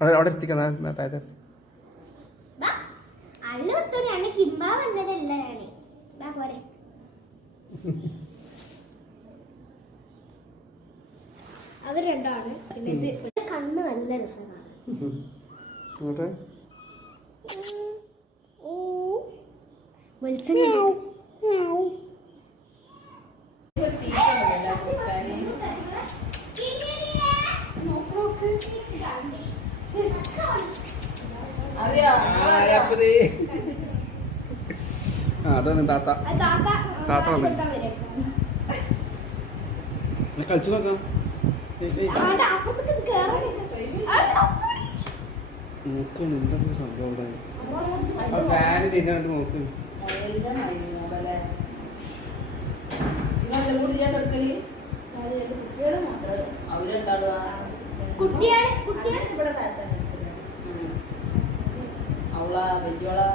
അവിടെ എത്തിക്കാം താഴത്തെ അവർ രണ്ടാണ്. പിന്നെ ഇത് കണ്ണ് നല്ല രസമാണ്. വെളിച്ചം അതാണ് താത്ത താത്ത വന്നു കളിച്ചു നോക്കാം. നോക്കാണ് എന്താ സംഭവം ഫാന് തിരിഞ്ഞിട്ട് നോക്ക്. കുട്ടിയാണ് അവളാ വലിയോളാ